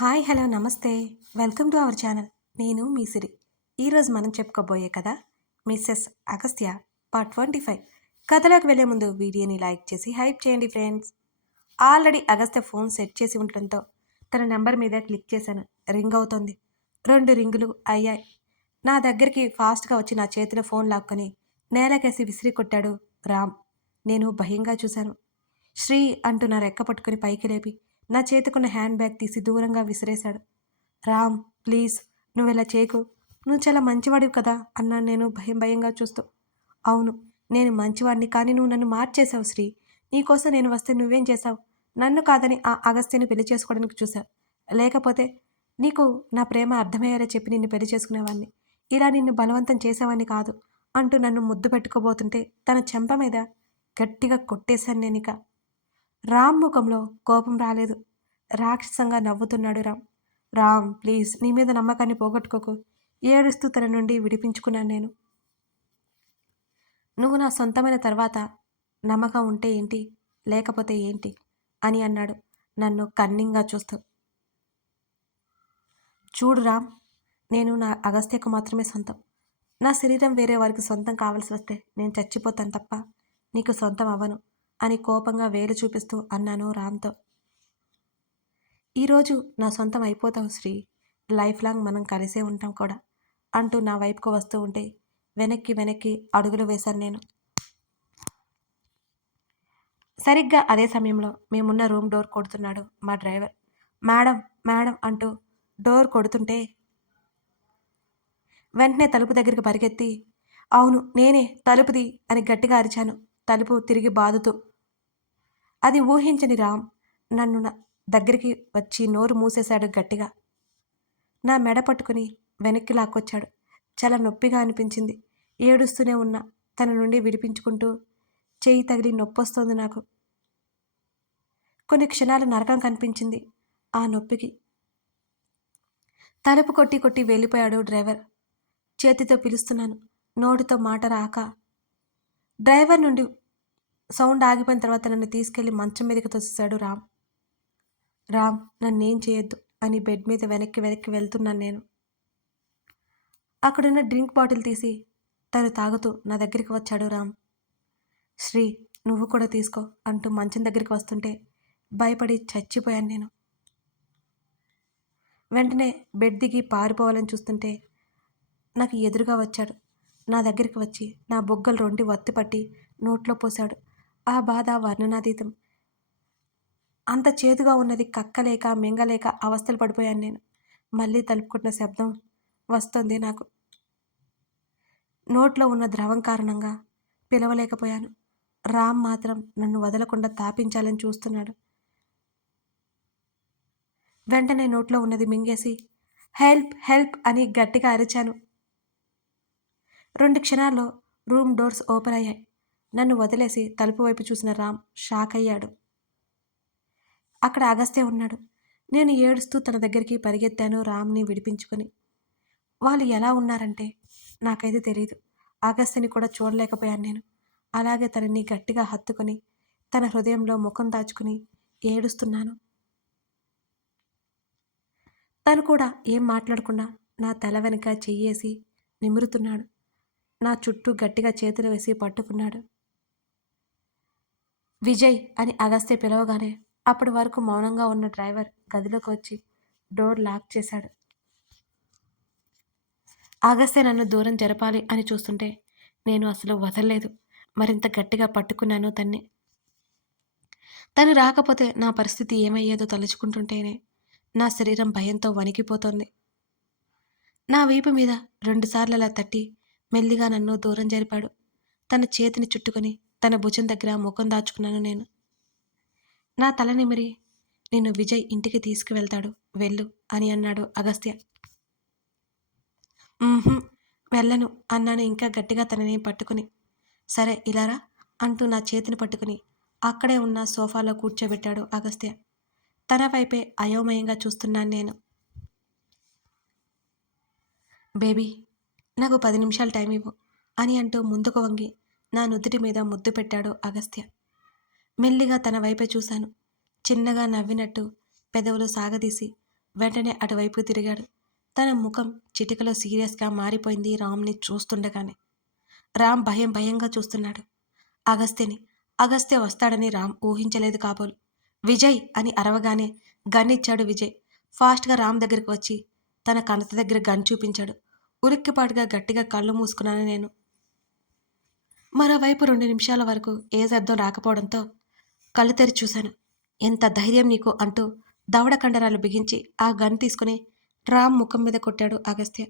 Hi hello నమస్తే. Welcome to our channel. నేను మీ సిరి. ఈరోజు మనం చెప్పుకోబోయే కథ మిస్సెస్ అగస్త్య పార్ట్ 25. కథలోకి వెళ్ళే ముందు వీడియోని లైక్ చేసి హైప్ చేయండి friends. Already Agastya phone set చేసి ఉండటంతో తన నెంబర్ మీద క్లిక్ చేశాను. రింగ్ అవుతోంది. 2 రింగులు అయ్యాయి. నా దగ్గరికి ఫాస్ట్గా వచ్చి నా చేతిలో ఫోన్ లాక్కొని నేలకేసి విసిరి కొట్టాడు రామ్. నేను భయంగా చూశాను. శ్రీ అంటూ నా రెక్క పట్టుకుని పైకి లేపి నా చేతికున్న హ్యాండ్ బ్యాగ్ తీసి దూరంగా విసిరేశాడు. రామ్ ప్లీజ్ నువ్విలా చేయకు, నువ్వు చాలా మంచివాడివి కదా అన్నాను నేను భయంగా చూస్తూ. అవును నేను మంచివాడిని, కానీ నువ్వు నన్ను మార్చేశావు శ్రీ. నీకోసం నేను వస్తే నువ్వేం చేశావు? నన్ను కాదని ఆ అగస్త్యని పెళ్లి చేసుకోవడానికి చూశావు. లేకపోతే నీకు నా ప్రేమ అర్థమయ్యేలా చెప్పి నిన్ను పెళ్లి చేసుకునేవాడిని. ఇలా నిన్ను బలవంతం చేసేవాడిని కాదు అంటూ నన్ను ముద్దు పెట్టుకోబోతుంటే తన చెంప మీద గట్టిగా కొట్టేశాను నేనిక. రామ్ ముఖంలో కోపం రాలేదు. రాక్షసంగా నవ్వుతున్నాడు రామ్. రామ్ ప్లీజ్ నీ మీద నమ్మకాన్ని పోగొట్టుకోకు. ఏడుస్తూ తన నుండి విడిపించుకున్నాను నేను. నువ్వు నా సొంతమైన తర్వాత నమ్మకం ఉంటే ఏంటి, లేకపోతే ఏంటి అని అన్నాడు నన్ను కన్నింగా చూస్తూ. చూడు రామ్, నేను నా అగస్త్యకు మాత్రమే సొంతం. నా శరీరం వేరే వారికి సొంతం కావాల్సి వస్తే నేను చచ్చిపోతాను తప్ప నీకు సొంతం అవ్వను అని కోపంగా వేలు చూపిస్తూ అన్నాను రామ్తో. ఈరోజు నా సొంతం అయిపోతావు శ్రీ, లైఫ్ లాంగ్ మనం కలిసే ఉంటాం కూడా అంటూ నా వైపుకు వస్తూ ఉంటే వెనక్కి అడుగులు వేశాను నేను. సరిగ్గా అదే సమయంలో మేమున్న రూమ్ డోర్ కొడుతున్నాడు మా డ్రైవర్. మేడం మేడం అంటూ డోర్ కొడుతుంటే వెంటనే తలుపు దగ్గరికి పరిగెత్తి అవును నేనే, తలుపుది అని గట్టిగా అరిచాను, తలుపు తిరిగి బాదుతూ. అది ఊహించని రామ్ నన్ను దగ్గరికి వచ్చి నోరు మూసేశాడు గట్టిగా. నా మెడ పట్టుకుని వెనక్కి లాక్కొచ్చాడు. చాలా నొప్పిగా అనిపించింది. ఏడుస్తూనే ఉన్నా తన నుండి విడిపించుకుంటూ. చెయ్యి తగిలి నొప్పొస్తోంది నాకు. కొన్ని క్షణాలు నరకం కనిపించింది ఆ నొప్పికి. తలుపు కొట్టి వెళ్ళిపోయాడు డ్రైవర్. చేతితో పిలుస్తున్నాను, నోటితో మాట రాక. డ్రైవర్ నుండి సౌండ్ ఆగిపోయిన తర్వాత నన్ను తీసుకెళ్లి మంచం మీదకి తోసేశాడు రామ్. రామ్ నన్నేం చేయొద్దు అని బెడ్ మీద వెనక్కి వెళ్తున్నాను నేను. అక్కడున్న డ్రింక్ బాటిల్ తీసి తను తాగుతూ నా దగ్గరికి వచ్చాడు రామ్. శ్రీ నువ్వు కూడా తీసుకో అంటూ మంచం దగ్గరికి వస్తుంటే భయపడి చచ్చిపోయాను నేను. వెంటనే బెడ్ దిగి పారిపోవాలని చూస్తుంటే నాకు ఎదురుగా వచ్చాడు. నా దగ్గరికి వచ్చి నా బొగ్గలు 2 వత్తిపట్టి నోట్లో పోశాడు. ఆ బాధ వర్ణనాతీతం. అంత చేదుగా ఉన్నది కక్కలేక మింగలేక అవస్థలు పడిపోయాను నేను. మళ్ళీ తలుపుకున్న శబ్దం వస్తుంది నాకు. నోట్లో ఉన్న ద్రవం కారణంగా పిలవలేకపోయాను. రామ్ మాత్రం నన్ను వదలకుండా తాపించాలని చూస్తున్నాడు. వెంటనే నోట్లో ఉన్నది మింగేసి హెల్ప్ హెల్ప్ అని గట్టిగా అరిచాను. 2 క్షణాల్లో రూమ్ డోర్స్ ఓపెన్ అయ్యాయి. నన్ను వదిలేసి తలుపు వైపు చూసిన రామ్ షాక్ అయ్యాడు. అక్కడ అగస్త్య ఉన్నాడు. నేను ఏడుస్తూ తన దగ్గరికి పరిగెత్తాను రామ్ని విడిపించుకొని. వాళ్ళు ఎలా ఉన్నారంటే నాకైతే తెలీదు. అగస్త్యని కూడా చూడలేకపోయాను నేను. అలాగే తనని గట్టిగా హత్తుకొని తన హృదయంలో ముఖం దాచుకుని ఏడుస్తున్నాను. తను కూడా ఏం మాట్లాడకుండా నా తల వెనుక చెయ్యేసి నిమురుతున్నాడు. నా చుట్టూ గట్టిగా చేతులు వేసి పట్టుకున్నాడు. విజయ్ అని అగస్త్య పిలవగానే అప్పటి వరకు మౌనంగా ఉన్న డ్రైవర్ గదిలోకి వచ్చి డోర్ లాక్ చేశాడు. అగస్త్య నన్ను దూరం జరపాలి అని చూస్తుంటే నేను అసలు వదలలేదు. మరింత గట్టిగా పట్టుకున్నాను తన్ని. తను రాకపోతే నా పరిస్థితి ఏమయ్యేదో తలుచుకుంటుంటేనే నా శరీరం భయంతో వణికిపోతోంది. నా వీపు మీద 2 సార్లు అలా తట్టి మెల్లిగా నన్ను దూరం జరిపాడు. తన చేతిని చుట్టుకొని తన భుజం దగ్గర ముఖం దాచుకున్నాను నేను. నా తల నిమిరి నిన్ను విజయ్ ఇంటికి తీసుకువెళ్తాడు, వెళ్ళు అని అన్నాడు అగస్త్య. వెళ్ళను అన్నాను ఇంకా గట్టిగా తనని పట్టుకుని. సరే ఇలారా అంటూ నా చేతిని పట్టుకుని అక్కడే ఉన్న సోఫాలో కూర్చోబెట్టాడు అగస్త్య. తన వైపే అయోమయంగా చూస్తున్నాను నేను. బేబీ నాకు 10 నిమిషాలు టైం ఇవ్వు అని అంటూ ముందుకు వంగి నా నుదుటి మీద ముద్దు పెట్టాడు అగస్త్య. మెల్లిగా తన వైపే చూశాను. చిన్నగా నవ్వినట్టు పెదవులు సాగదీసి వెంటనే అటువైపు తిరిగాడు. తన ముఖం చిటికలో సీరియస్గా మారిపోయింది రామ్ని చూస్తుండగానే. రామ్ భయంగా చూస్తున్నాడు అగస్త్యని. అగస్త్య వస్తాడని రామ్ ఊహించలేదు కాబోలు. విజయ్ అని అరవగానే గన్నిచ్చాడు విజయ్. ఫాస్ట్గా రామ్ దగ్గరికి వచ్చి తన కణత దగ్గర గన్ చూపించాడు. ఉలిక్కిపాటుగా గట్టిగా కళ్ళు మూసుకున్నాను నేను. మరోవైపు 2 నిమిషాల వరకు ఏ శబ్దం రాకపోవడంతో కళ్ళు తెరిచి చూశాను. ఎంత ధైర్యం నీకు అంటూ దవడ కండరాలు బిగించి ఆ గన్ తీసుకుని రామ్ ముఖం మీద కొట్టాడు అగస్త్య.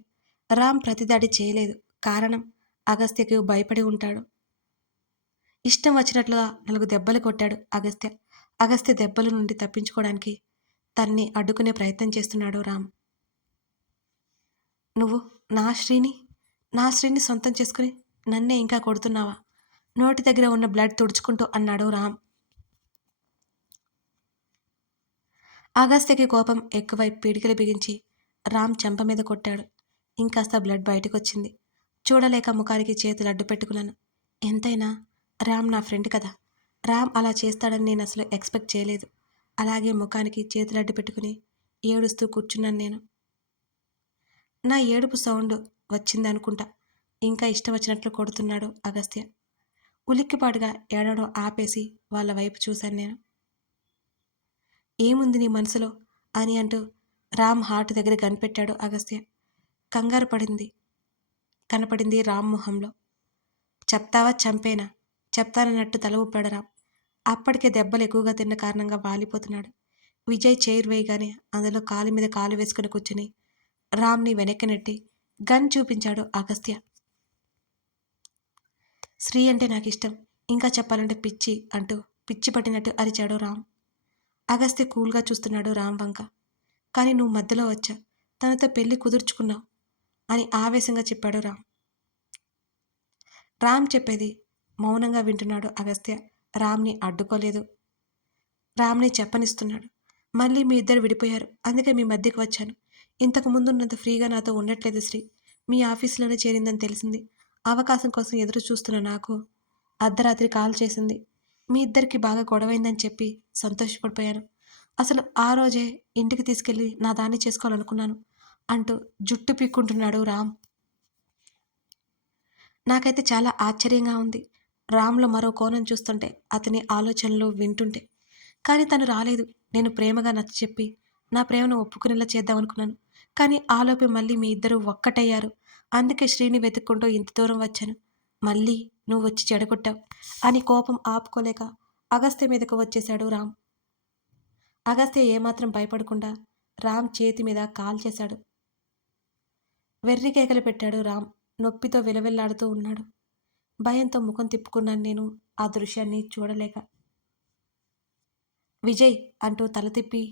రామ్ ప్రతిదాడి చేయలేదు. కారణం అగస్త్యకు భయపడి ఉంటాడు. ఇష్టం వచ్చినట్లుగా 4 దెబ్బలు కొట్టాడు అగస్త్య. అగస్త్య దెబ్బల నుండి తప్పించుకోవడానికి తన్ని అడ్డుకునే ప్రయత్నం చేస్తున్నాడు రామ్. నువ్వు నా శ్రీని సొంతం చేసుకుని నన్నే ఇంకా కొడుతున్నావా? నోటి దగ్గర ఉన్న బ్లడ్ తుడుచుకుంటూ అన్నాడు రామ్. అగస్త్యకి కోపం ఎక్కువై పీడికలు బిగించి రామ్ చెంప మీద కొట్టాడు. ఇంకాస్త బ్లడ్ బయటకొచ్చింది. చూడలేక ముఖానికి చేతులు అడ్డు పెట్టుకున్నాను. ఎంతైనా రామ్ నా ఫ్రెండ్ కదా. రామ్ అలా చేస్తాడని నేను అసలు ఎక్స్పెక్ట్ చేయలేదు. అలాగే ముఖానికి చేతులు అడ్డు పెట్టుకుని ఏడుస్తూ కూర్చున్నాను నేను. నా ఏడుపు సౌండ్ వచ్చిందనుకుంటా. ఇంకా ఇష్టం వచ్చినట్లు కొడుతున్నాడు అగస్త్య. ఉలిక్కిపాటుగా ఏడవడం ఆపేసి వాళ్ళ వైపు చూశాను నేను. ఏముంది నీ మనసులో అని అంటూ రామ్ హార్ట్ దగ్గర కనిపెట్టాడు అగస్త్య. కంగారు కనపడింది రామ్ మొహంలో. చెప్తావా చంపేనా? చెప్తానన్నట్టు తల ఊపాడు రామ్. అప్పటికే దెబ్బలు ఎక్కువగా తిన్న కారణంగా వాలిపోతున్నాడు. విజయ్ చైర్ వేయగానే అందులో కాలు మీద కాలు వేసుకుని కూర్చుని రామ్ని వెనక్కి నెట్టి గన్ చూపించాడు అగస్త్య. శ్రీ అంటే నాకు ఇష్టం, ఇంకా చెప్పాలంటే పిచ్చి అంటూ పిచ్చి పట్టినట్టు అరిచాడు రామ్. అగస్త్య కూల్గా చూస్తున్నాడు రామ్ వంక. కానీ నువ్వు మధ్యలో వచ్చా, తనతో పెళ్లి కుదుర్చుకున్నావు అని ఆవేశంగా చెప్పాడు రామ్. రామ్ చెప్పేది మౌనంగా వింటున్నాడు అగస్త్య. రామ్ని అడ్డుకోలేదు. రామ్ని చెప్పనిస్తున్నాడు. మళ్ళీ మీ ఇద్దరు విడిపోయారు, అందుకే మీ మధ్యకు వచ్చాను. ఇంతకు ముందున్నంత ఫ్రీగా నాతో ఉండట్లేదు శ్రీ. మీ ఆఫీసులోనే చేరిందని తెలిసింది. అవకాశం కోసం ఎదురు చూస్తున్న నాకు అర్ధరాత్రి కాల్ చేసింది. మీ ఇద్దరికి బాగా గొడవైందని చెప్పి సంతోషపడిపోయాను. అసలు ఆ రోజే ఇంటికి తీసుకెళ్ళి నా దాన్ని చేసుకోవాలనుకున్నాను అంటూ జుట్టు పీక్కుంటున్నాడు రామ్. నాకైతే చాలా ఆశ్చర్యంగా ఉంది రామ్లో మరో కోణం చూస్తుంటే, అతని ఆలోచనలు వింటుంటే. కానీ తను రాలేదు. నేను ప్రేమగా నచ్చచెప్పి నా ప్రేమను ఒప్పుకునేలా చేద్దామనుకున్నాను. కానీ ఆలోపే మళ్ళీ మీ ఇద్దరూ ఒక్కటయ్యారు. అందుకే శ్రీని వెతుక్కుంటూ ఇంత దూరం వచ్చాను. మళ్ళీ నువ్వు వచ్చి చెడగొట్టావు అని కోపం ఆపుకోలేక అగస్త్య మీదకు వచ్చేశాడు రామ్. అగస్త్య ఏమాత్రం భయపడకుండా రామ్ చేతి మీద కాల్ చేశాడు. వెర్రి కేకలు పెట్టాడు రామ్. నొప్పితో విలవిల్లాడుతూ ఉన్నాడు. భయంతో ముఖం తిప్పుకున్నాను నేను ఆ దృశ్యాన్ని చూడలేక. విజయ్ అంటూ తల తిప్పి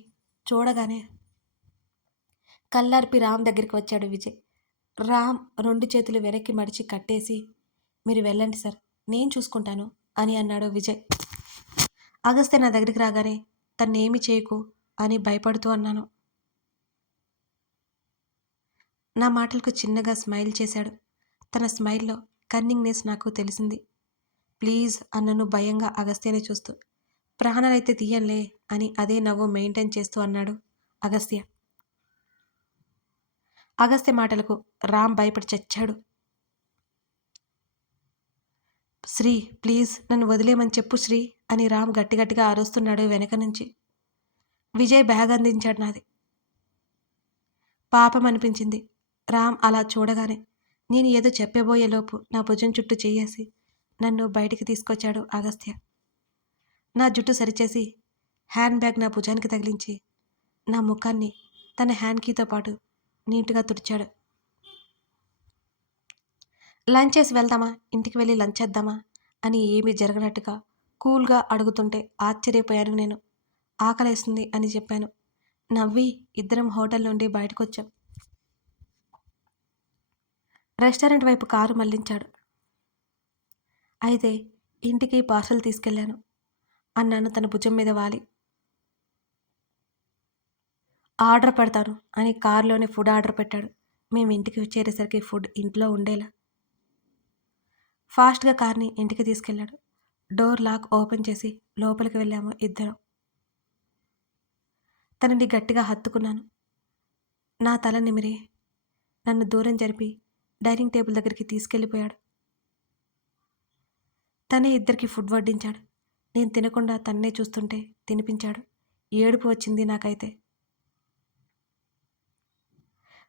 చూడగానే కళ్ళార్పి రామ్ దగ్గరికి వచ్చాడు విజయ్. రామ్ 2 చేతులు వెనక్కి మడిచి కట్టేసి, మీరు వెళ్ళండి సార్, నేను చూసుకుంటాను అని అన్నాడు విజయ్. అగస్త్య నా దగ్గరికి రాగానే తన్నేమి చేయకు అని భయపడుతూ అన్నాను. నా మాటలకు చిన్నగా స్మైల్ చేశాడు. తన స్మైల్లో కన్నింగ్నెస్ నాకు తెలిసింది. ప్లీజ్ అన్నను భయంగా అగస్త్యని చూస్తూ. ప్రాణాలైతే తీయంలే అని అదే నవ్వు మెయింటైన్ చేస్తూ అన్నాడు అగస్త్య. అగస్త్య మాటలకు రామ్ భయపడి చచ్చాడు. శ్రీ ప్లీజ్ నన్ను వదిలేమని చెప్పు శ్రీ అని రామ్ గట్టిగా అరుస్తున్నాడు వెనక నుంచి. విజయ్ బ్యాగ్ అందించాడు నాది. పాపం అనిపించింది రామ్ అలా చూడగానే. నేను ఏదో చెప్పబోయేలోపు నా భుజం చుట్టూ చెయ్యేసి నన్ను బయటికి తీసుకొచ్చాడు అగస్త్య. నా జుట్టు సరిచేసి హ్యాండ్ బ్యాగ్ నా భుజానికి తగిలించి నా ముఖాన్ని తన హ్యాండ్ కీతో పాటు నీట్గా తుడిచాడు. లంచ్ చేసి వెళ్దామా, ఇంటికి వెళ్ళి లంచ్ చేద్దామా అని ఏమీ జరగనట్టుగా కూల్గా అడుగుతుంటే ఆశ్చర్యపోయాను నేను. ఆకలేస్తుంది అని చెప్పాను. నవ్వి ఇద్దరం హోటల్ నుండి బయటకొచ్చాం. రెస్టారెంట్ వైపు కారు మళ్లించాడు. అయితే ఇంటికి పార్సల్ తీసుకెళ్లాను అన్నాను తన భుజం మీద వాలి. ఆర్డర్ పెడతాను అని కారులోనే ఫుడ్ ఆర్డర్ పెట్టాడు. మేము ఇంటికి చేరేసరికి ఫుడ్ ఇంట్లో ఉండేలా. ఫాస్ట్గా కార్ని ఇంటికి తీసుకెళ్లాడు. డోర్ లాక్ ఓపెన్ చేసి లోపలికి వెళ్ళాము ఇద్దరం. తనని గట్టిగా హత్తుకున్నాను. నా తల నిమిరి నన్ను దూరం జరిపి డైనింగ్ టేబుల్ దగ్గరికి తీసుకెళ్ళిపోయాడు. తనే ఇద్దరికి ఫుడ్ వడ్డించాడు. నేను తినకుండా తన్నే చూస్తుంటే తినిపించాడు. ఏడుపు వచ్చింది నాకైతే.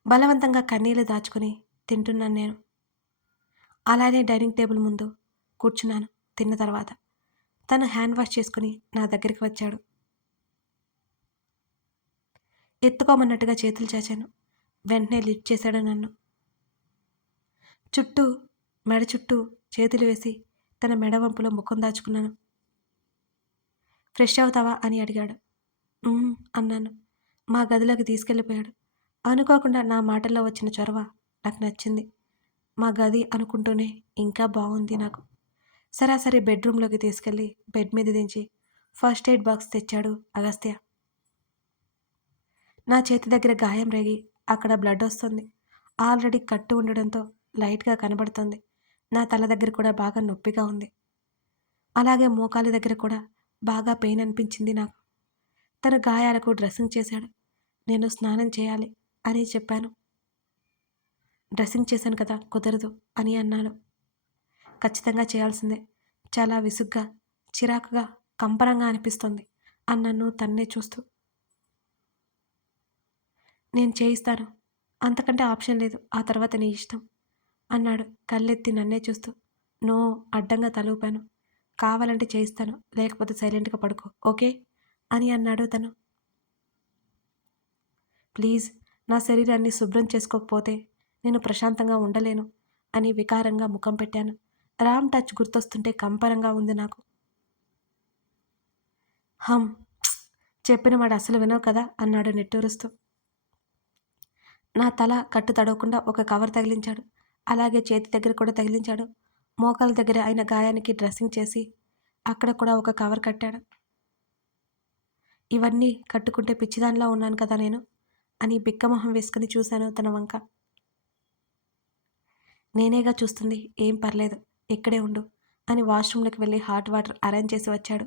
బలవంతంగా కన్నీళ్లు దాచుకుని తింటున్నాను నేను. అలానే డైనింగ్ టేబుల్ ముందు కూర్చున్నాను. తిన్న తర్వాత తను హ్యాండ్ వాష్ చేసుకుని నా దగ్గరికి వచ్చాడు. ఎత్తుకోమన్నట్టుగా చేతులు చాచాను. వెంటనే లిఫ్ట్ చేశాడు నన్ను. మెడ చుట్టూ చేతులు వేసి తన మెడ వంపులో ముఖం దాచుకున్నాను. ఫ్రెష్ అవుతావా అని అడిగాడు. అన్నాను. మా గదిలోకి తీసుకెళ్ళిపోయాడు. అనుకోకుండా నా మాటల్లో వచ్చిన చొరవ నాకు నచ్చింది. మా గది అనుకుంటూనే ఇంకా బాగుంది నాకు. సరాసరి బెడ్రూమ్లోకి తీసుకెళ్ళి బెడ్ మీద దించి ఫస్ట్ ఎయిడ్ బాక్స్ తెచ్చాడు అగస్త్య. నా చేతి దగ్గర గాయం రేగి అక్కడ బ్లడ్ వస్తుంది. ఆల్రెడీ కట్టు ఉండడంతో లైట్గా కనబడుతుంది. నా తల దగ్గర కూడా బాగా నొప్పిగా ఉంది. అలాగే మోకాలి దగ్గర కూడా బాగా పెయిన్ అనిపించింది నాకు. తన గాయాలకు డ్రెస్సింగ్ చేశాడు. నేను స్నానం చేయాలి అని చెప్పాను. డ్రెస్సింగ్ చేశాను కదా, కుదరదు అని అన్నాను. ఖచ్చితంగా చేయాల్సిందే. చాలా విసుగ్గా, చిరాకుగా, కంపరంగా అనిపిస్తుంది అన్నాను తన్నే చూస్తూ. నేను చేయిస్తాను, అంతకంటే ఆప్షన్ లేదు, ఆ తర్వాత నీ ఇష్టం అన్నాడు కళ్ళెత్తి నన్నే చూస్తూ. నో అడ్డంగా తల ఊపాను. కావాలంటే చేయిస్తాను, లేకపోతే సైలెంట్గా పడుకో, ఓకే అని అన్నాడు తను. ప్లీజ్, నా శరీరాన్ని శుభ్రం చేసుకోకపోతే నేను ప్రశాంతంగా ఉండలేను అని వికారంగా ముఖం పెట్టాను. రామ్ టచ్ గుర్తొస్తుంటే కంపరంగా ఉంది నాకు. హమ్, చెప్పిన వాడు అసలు వినవు కదా అన్నాడు నిట్టూరుస్తూ. నా తల కట్టు తడవకుండా ఒక కవర్ తగిలించాడు. అలాగే చేతి దగ్గర కూడా తగిలించాడు. మోకాల దగ్గర అయిన గాయానికి డ్రెస్సింగ్ చేసి అక్కడ కూడా ఒక కవర్ కట్టాడు. ఇవన్నీ కట్టుకుంటే పిచ్చిదానిలా ఉన్నాను కదా నేను అని బిక్కమొహం వేసుకుని చూశాను తన వంక. నేనేగా చూస్తుంది, ఏం పర్లేదు, ఇక్కడే ఉండు అని వాష్రూమ్లోకి వెళ్ళి హాట్ వాటర్ అరేంజ్ చేసి వచ్చాడు.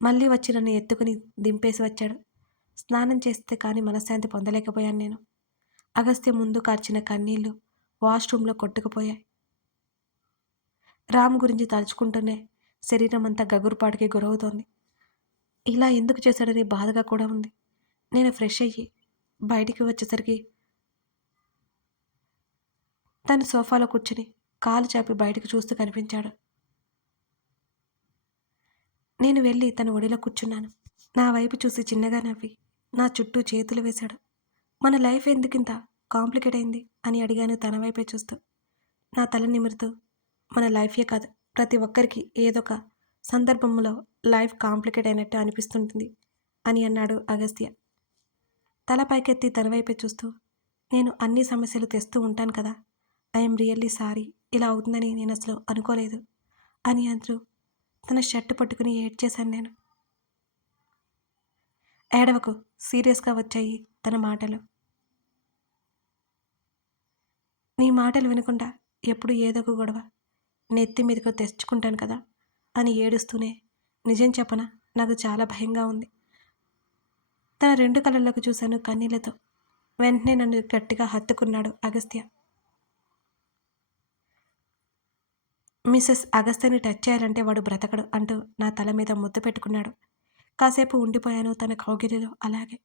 మళ్ళీ వచ్చి నన్ను ఎత్తుకుని దింపేసి వచ్చాడు. స్నానం చేస్తే కానీ మనశ్శాంతి పొందలేకపోయాను నేను. అగస్త్య ముందు కార్చిన కన్నీళ్లు వాష్రూమ్లో కొట్టుకుపోయాయి. రామ్ గురించి తలుచుకుంటూనే శరీరం అంతా గగురుపాటుకి గురవుతోంది. ఇలా ఎందుకు చేశాడని బాధగా కూడా ఉంది. నేను ఫ్రెష్ అయ్యి బయటికి వచ్చేసరికి తను సోఫాలో కూర్చుని కాలు చాపి బయటకు చూస్తూ కనిపించాడు. నేను వెళ్ళి తన ఒడిలో కూర్చున్నాను. నా వైపు చూసి చిన్నగా నవ్వి నా చుట్టూ చేతులు వేశాడు. మన లైఫ్ ఎందుకింత కాంప్లికేట్ అయింది అని అడిగాను తన వైపే చూస్తూ. నా తల నిమురుతూ, మన లైఫే కాదు, ప్రతి ఒక్కరికి ఏదొక సందర్భంలో లైఫ్ కాంప్లికేట్ అయినట్టు అనిపిస్తుంటుంది అని అన్నాడు అగస్త్య. తల పైకెత్తి తన వైపే చూస్తూ, నేను అన్ని సమస్యలు తెస్తూ ఉంటాను కదా, ఐఎమ్ రియల్లీ సారీ, ఇలా అవుతుందని నేను అసలు అనుకోలేదు అని అంటూ తన షర్టు పట్టుకుని ఏడ్చేశాను నేను. ఏడవకు, సీరియస్గా వచ్చాయి తన మాటలు. నీ మాటలు వినకుండా ఎప్పుడు ఏదో ఒక గొడవ నెత్తి మీదకు తెచ్చుకుంటాను కదా అని ఏడుస్తూనే, నిజం చెప్పనా, నాకు చాలా భయంగా ఉంది. తన రెండు కళ్ళల్లోకి చూశాను కన్నీళ్లతో. వెంటనే నన్ను గట్టిగా హత్తుకున్నాడు అగస్త్య. మిసెస్ అగస్త్యని టచ్ చేయాలంటే వాడు బ్రతకడు అంటూ నా తల మీద ముద్దు పెట్టుకున్నాడు. కాసేపు ఉండిపోయాను తన కౌగిలిలో అలాగే.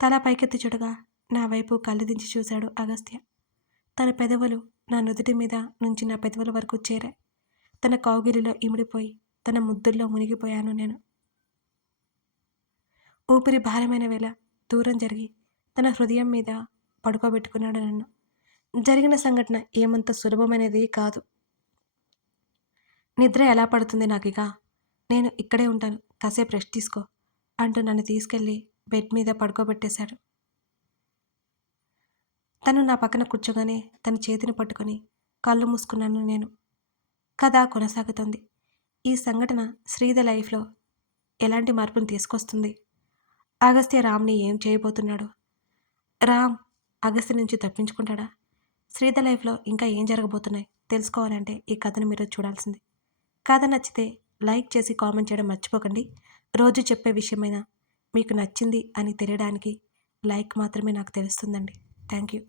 తల పైకెత్తి చూడగా నా వైపు కళ్ళు దించి చూశాడు అగస్త్య. తన పెదవులు నా నుదుటి మీద నుంచి నా పెదవుల వరకు చేరాయి. తన కౌగిలిలో ఇమిడిపోయి తన ముద్దుల్లో మునిగిపోయాను నేను. ఊపిరి భారమైన వేళ దూరం జరిగి తన హృదయం మీద పడుకోబెట్టుకున్నాడు నన్ను. జరిగిన సంఘటన ఏమంత సులభమైనది కాదు. నిద్ర ఎలా పడుతుంది నాకిక, నేను ఇక్కడే ఉంటాను, కాసేపు రెస్ట్ తీసుకో అంటూ నన్ను తీసుకెళ్ళి బెడ్ మీద పడుకోబెట్టేశాడు. తను నా పక్కన కూర్చోగానే తన చేతిని పట్టుకొని కళ్ళు మూసుకున్నాను నేను. కథ కొనసాగుతుంది. ఈ సంఘటన శ్రీధ లైఫ్లో ఎలాంటి మార్పును తీసుకొస్తుంది? అగస్త్య రామ్ని ఏం చేయబోతున్నాడు? రామ్ అగస్త్య నుంచి తప్పించుకుంటాడా? శ్రీధ లైఫ్లో ఇంకా ఏం జరగబోతున్నాయి తెలుసుకోవాలంటే ఈ కథను మీరు చూడాల్సింది. కథ నచ్చితే లైక్ చేసి కామెంట్ చేయడం మర్చిపోకండి. రోజు చెప్పే విషయమైనా మీకు నచ్చింది అని తెలియడానికి లైక్ మాత్రమే నాకు తెలుస్తుందండి. Thank you.